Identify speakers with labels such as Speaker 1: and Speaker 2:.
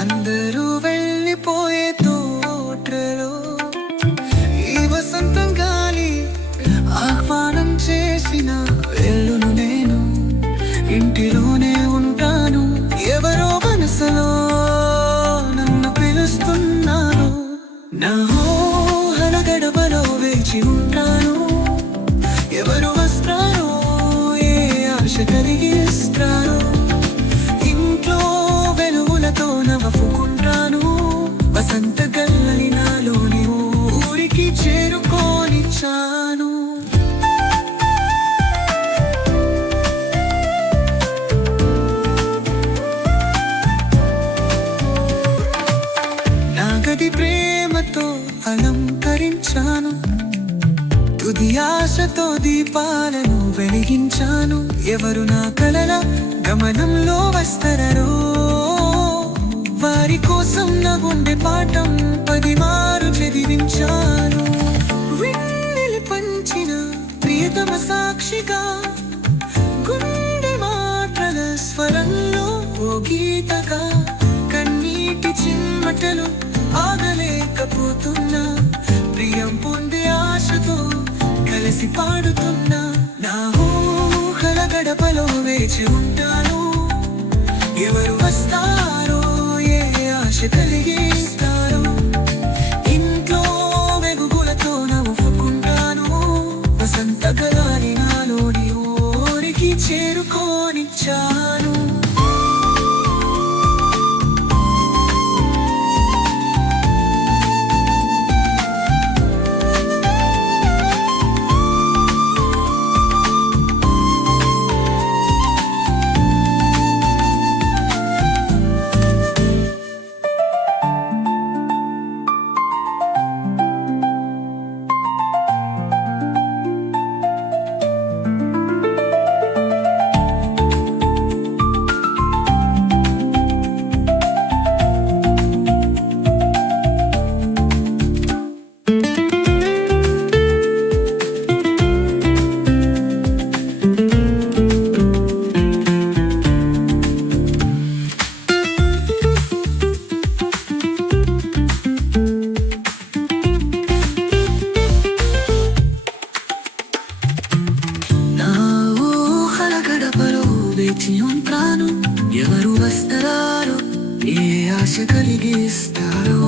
Speaker 1: అందరూ వెళ్ళిపోయే తోటలో ఈ ఆహ్వానం చేసిన నేను. ఇంటిలోనే ఉంటాను ఎవరో మనసులో నా ఉంటాను ఎవరు వస్తారో ఏ ఆశ కలిగిస్తారు. తుది ఆశతో దీపాలను వెలిగించాను. ఎవరు నా కలల గమనంలో వస్తరరో? వారి కోసం నా గుండె పాఠం పది మారు చదివించాను. వెన్నెలి పంచిన ప్రియతమ సాక్షిగా గుండె మాటల స్వరంలో ఓ గీతగా కన్నీటి చిమ్మటలు ఆగలేకపోతున్నా. ప్రియం పొందే ఆశతో కలిసి పాడుతున్నా నా ఊహల గడపలో వేచి ఉంటాను. ఎవరు వస్తారో ఏ ఆశ కలిగిస్తారో ఇంట్లో వెగుగులతో నవ్వుకుంటాను. వసంత గలాని నాలోని ఊరికి చేరుకోనిచ్చాను వేచి ఉంటాను. ఎవరు వస్తారో ఏ ఆశ కలిగిస్తారో.